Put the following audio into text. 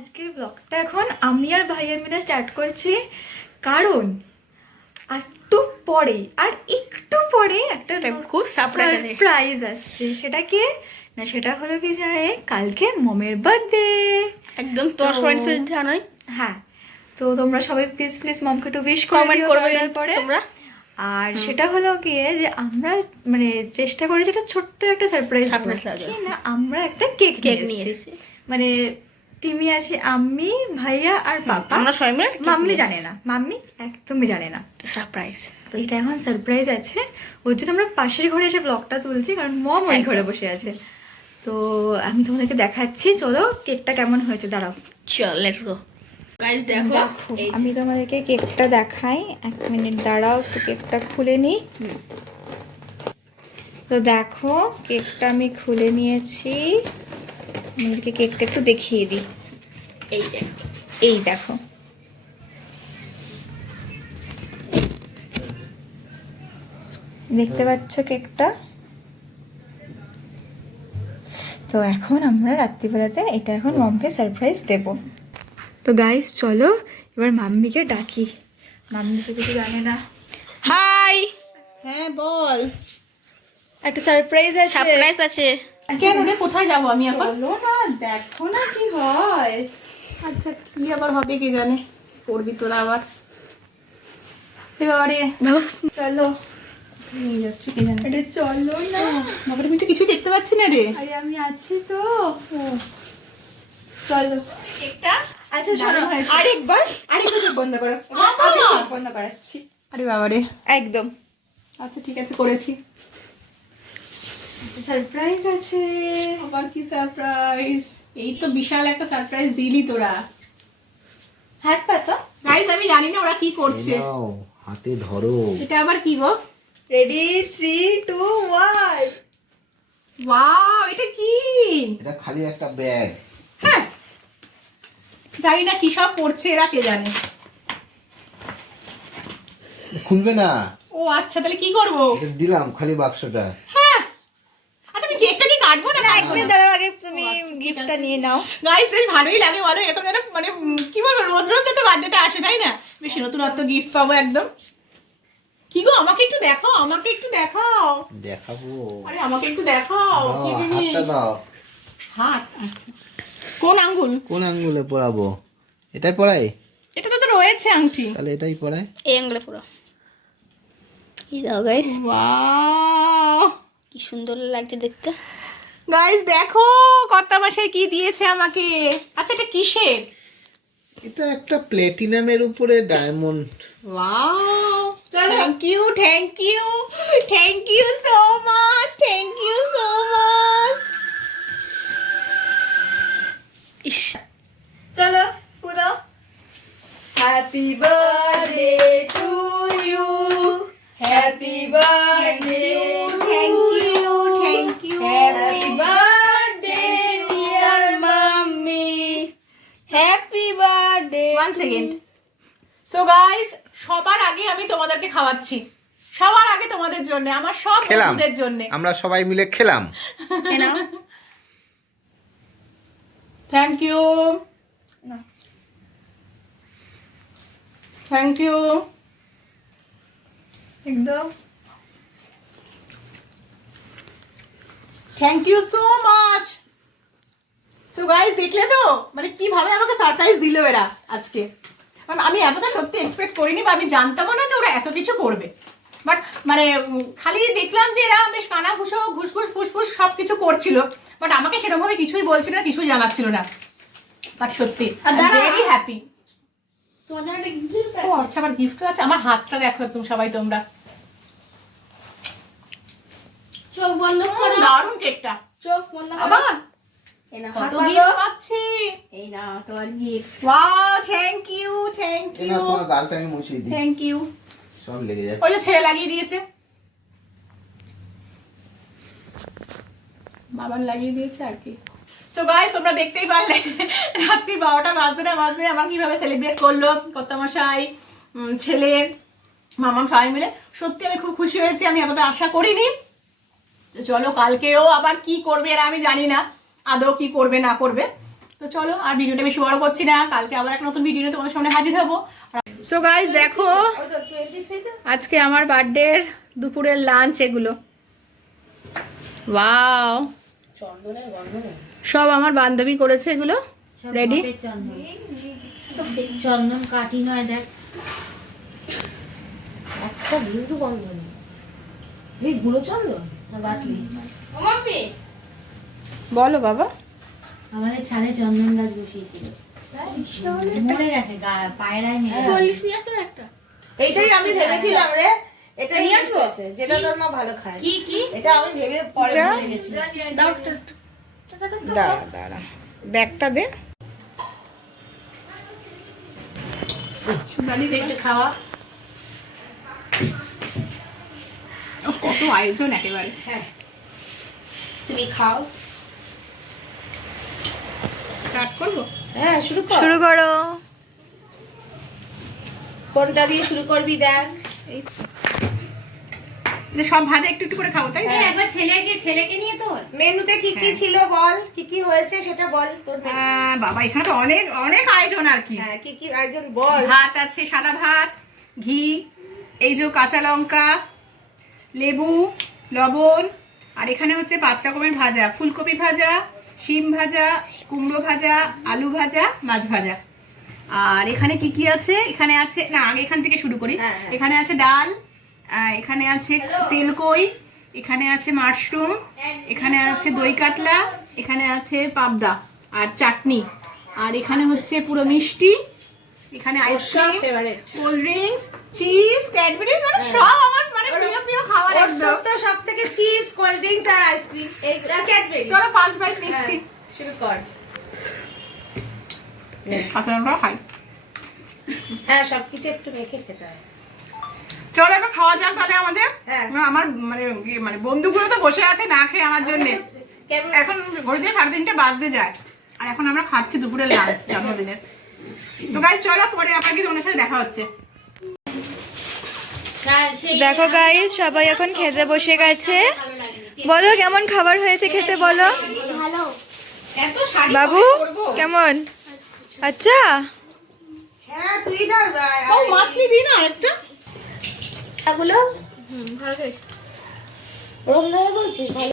আজকের ব্লগটা এখন আমি আর ভাইয়া মিলে স্টার্ট করছি, কারণ একটু পরে একটা খুব সারপ্রাইজ আসছে। সেটা কি না, সেটা হলো কি যায় কালকে মমের বার্থডে। একদম তোমার সবাই জানোই। হ্যাঁ, তো তোমরা সবাই প্লিজ প্লিজ মমকে একটু উইশ কমেন্ট করবে পরে তোমরা। আর সেটা হলো গিয়ে যে আমরা মানে চেষ্টা করেছি একটা ছোট্ট একটা সারপ্রাইজ কি না, আমরা একটা কেক নিয়ে এসেছি। মানে টিমি আছে, আমি ভাইয়া আর পাপা, আমরা সবাই মিলে মাম্মি জানে না, মাম্মি একদমই জানে না। সারপ্রাইজ, তো এটা এখন সারপ্রাইজ আছে, ওর জন্য আমরা পাশের ঘরে এসে ব্লগটা তুলছি, কারণ মম ওই ঘরে বসে আছে। তো আমি তোমাদেরকে দেখাচ্ছি, চলো কেকটা কেমন হয়েছে, দাঁড়াও। চল লেটস গো গাইস। দেখো আমি তোমাদেরকে কেকটা দেখাই, 1 মিনিট দাঁড়াও, একটু কেকটা খুলে নিই। তো দেখো কেকটা আমি খুলে নিয়েছি, আমাদেরকে কেকটা একটু দেখিয়ে দিই। এই দেখো দেখতে পাচ্ছ কেকটা। তো এখন আমরা রাত্রিবেলাতে এটা এখন মমকে সারপ্রাইজ দেব। তো গাইস চলো এবার মাম্মিকে ডাকি, মাম্মি তো কিছু জানে না। হাই। হ্যাঁ বল, একটা সারপ্রাইজ আছে। সারপ্রাইজ আছে। কেন রে, কোথায় যাবো আমি এখন? চলো না, দেখো না কি হয়। আচ্ছা কি আবার হবে কি জানে, করবি তোরা আবার। এবারে চলো নিয়ে যাচ্ছি কি জানে। আরে চলো না, বাবারে আমি তো কিছু দেখতে পাচ্ছি না রে। আরে আমি আছি তো। চলো একটা আচ্ছা শোনো, দারুণ হয়েছে। আরেকবার চোখ বন্ধ করো, আমি চোখ বন্ধ করাচ্ছি আরে বাবারে, একদম। আচ্ছা ঠিক আছে করেছি। সারপ্রাইজ আছে। আবার কি সারপ্রাইজ? এই তো বিশাল একটা সারপ্রাইজ দিলি তোরা। হাত পাতো, গাইস আমি জানি না ওরা কি করছে। এই নাও, হাতে ধরো। এটা আবার কি গো? রেডি 3 2 1। ওয়াও, এটা কি? এটা খালি একটা ব্যাগ। হ্যাঁ, জানি না কি সব করছে এরা, কে জানে। খুলবে না। ও আচ্ছা, তাহলে কি করবো? এটা দিলাম খালি বাক্সটা। হ্যাঁ, আচ্ছা আমি কেকটা কি কাটবো না? এক মিনিট দাঁড়াও, আগে তুমি গিফটটা নিয়ে নাও। গাইস বেশ ভালোই লাগে, বলো এরকম যেন মানে কি বলবো, রোজ রোজ যাতে বার্থডেটা আসে, তাই না? বেশ নতুনত্ব গিফট পাবো একদম। কি গো, আমাকে একটু দেখাও, আমাকে একটু দেখাও। দেখাবো। আরে আমাকে একটু দেখাও, দাও, কি জিনিস? হাতটা দাও। হাত, আচ্ছা কোন আঙ্গুল? কোন আঙ্গুলে পরাবো? এটাই পরাই? এটা তো রয়েছে আংটি। তাহলে এটাই পরাই। এই আঙ্গুলে পুরো এই দাও গাইস, ওয়াও কি সুন্দর লাগছে দেখতে। গাইস দেখো কর্তা মশাই কি দিয়েছে আমাকে। আচ্ছা এটা কিসের? এটা একটা প্ল্যাটিনামের উপরে diamond. Wow, thank you thank you thank you so much, thank you so much. ইস, চলো পুরো happy birthday to you, happy birthday thank you thank you. Happy birthday dear mummy, happy birthday. 1 second. So guys, সবার আগে আমি তোমাদেরকে খাওয়াচ্ছি, সবার আগে তোমাদের জন্য, আমার সব খেলাম, বন্ধুদের জন্য। আমরা সবাই মিলে খেলাম। Thank you thank you. একদম thank you so much. So guys দেখলে তো মানে কিভাবে আমাকে সারপ্রাইজ দিল এরা আজকে। আমি এতটা সত্যি এক্সপেক্ট করিনি, বা আমি জানতামও না যে ওরা এত কিছু করবে। বাট মানে খালি দেখলাম যে এরা বেশ কানা ঘুষো ঘুষঘুষ ফুসফুস সব কিছু করছিল, বাট আমাকে সেরকমভাবে কিছুই বলছিল না, কিছুই জানাচ্ছিল না। বাট সত্যি ভেরি হ্যাপি। ও আচ্ছা, আমার গিফটও আছে। আমার হাতটা দেখো একদম সবাই তোমরা, চোখ বন্ধ করো, দারুণ কেকটা। চোখ বন্ধ করো। আবার এই নাও, কত হাত গিফট পাতো। পাচ্ছি। এই নাও তোমার gift. Wow, thank you thank এই ইউ নাও, তোমার গালটা আমি মুছিয়ে দিই। Thank you. সব লেগে যাচ্ছে। ওই যে ছেলে লাগিয়ে দিয়েছে, বাবার লাগিয়ে দিয়েছে আর কি। সো গাইস তোমরা দেখতেই পারলে রাত্রি 12টা বাজতে না বাজতে আমার কিভাবে সেলিব্রেট করলো কর্তামশাই, ছেলে, মামাম সবাই মিলে। সত্যি আমি খুব খুশি হয়েছি, আমি এতটা আশা করিনি। চলো কালকেও আবার কি করবে এরা আমি জানি না, আদৌ কি করবে না করবে। তো চলো আর ভিডিওটা বেশি বড় করছি না, কালকে আবার একটা নতুন ভিডিও তোমাদের সামনে হাজির হবো। সো গাইস দেখো আজকে আমার বার্থডের দুপুরের লাঞ্চ এগুলো। ওয়াও, সব আমার বান্ধবী করেছে এগুলো রেডি। চন্দন কাটি নয়, দেখ একটা বিন্দু গন্ধ নেই। এই গুঁড়ো চন্দন না বাটলি? বলো বাবা। আমাদের ছাদে চন্দন গাছ বসিয়েছিল, মরে গেছে, পায়রায় নেই। এইটাই আমি ভেবেছিলাম রে, এটা নিয়ে আসছে যেটা তোর মা ভালো খায়। কি কি এটা আমি ভেবে পরে ভুলে গেছি। দাঁড়া দাঁড়া, ব্যাগটা দে। সুগালি একটু খাওয়া। কত আয়োজন একেবারে। হ্যাঁ, তুমি খাও। স্টার্ট করবো? হ্যাঁ, শুরু কর। শুরু করো। কোনটা দিয়ে শুরু করবি দেখ। এই যে সব ভাজা একটু একটু করে খাবো, তাই না? একবার ছেলেকে নিয়ে তোর মেনুতে কি কি ছিল বল, কি কি হয়েছে সেটা বল তোর। বাবা এখানে তো অনেক অনেক আয়োজন আর কি। হ্যাঁ, কি কি আয়োজন বল। ভাত আছে, সাদা ভাত, ঘি, এই যে কাঁচা লঙ্কা, লেবু, লবণ, আর এখানে হচ্ছে 5 রকমের ভাজা, ফুলকপি ভাজা, শিম ভাজা, কুমড়ো ভাজা, আলু ভাজা, মাছ ভাজা। আর এখানে কি কি আছে, এখানে আছে, না আগে এখান থেকে শুরু করি। হ্যাঁ, হ্যাঁ। এখানে আছে ডাল, এখানে আছে তেলকই, এখানে আছে মাশরুম, এখানে আছে দই কাতলা, এখানে আছে পাবদা আর চাটনি, আর এখানে হচ্ছে পুরো মিষ্টি, এখানে ice cream, favourite cold drinks, cheese, Cadbury, মানে সব আমার মানে প্রিয় প্রিয় খাবার একদম। তো সব থেকে চিপস, কোল্ড ড্রিঙ্কস আর আইসক্রিম, এই আর ক্যাডবেরি। চলো ফার্স্ট বাইট নিচ্ছি। শুরু কর। কাঁচা লঙ্কা খাই। হ্যাঁ, সবকিছু একটু মেখে খেতে হয়। চলো এবার খাওয়া যাক তাহলে আমাদের। হ্যাঁ। আমার মানে বন্ধুগুলো তো বসে আছে না খেয়ে আমার জন্য। কেমন? এখন ঘড়িতে 3:30 বাজতে যায়, আর এখন আমরা খাচ্ছি দুপুরের লাঞ্চ জন্মদিনের। তো গাইস চলো পরে আপনার কি তোমাদের সাথে দেখা হচ্ছে। দেখো গাইস, সবাই এখন খেতে বসে গেছে। বলো কেমন খাবার হয়েছে খেতে, বলো এত শাড়ি বাবু কবে করবো? কেমন? আচ্ছা, হ্যাঁ, তুই না ও মাছলি দিই না আরেকটা। এগুলো রঙ দেবে বলছিস ভালো।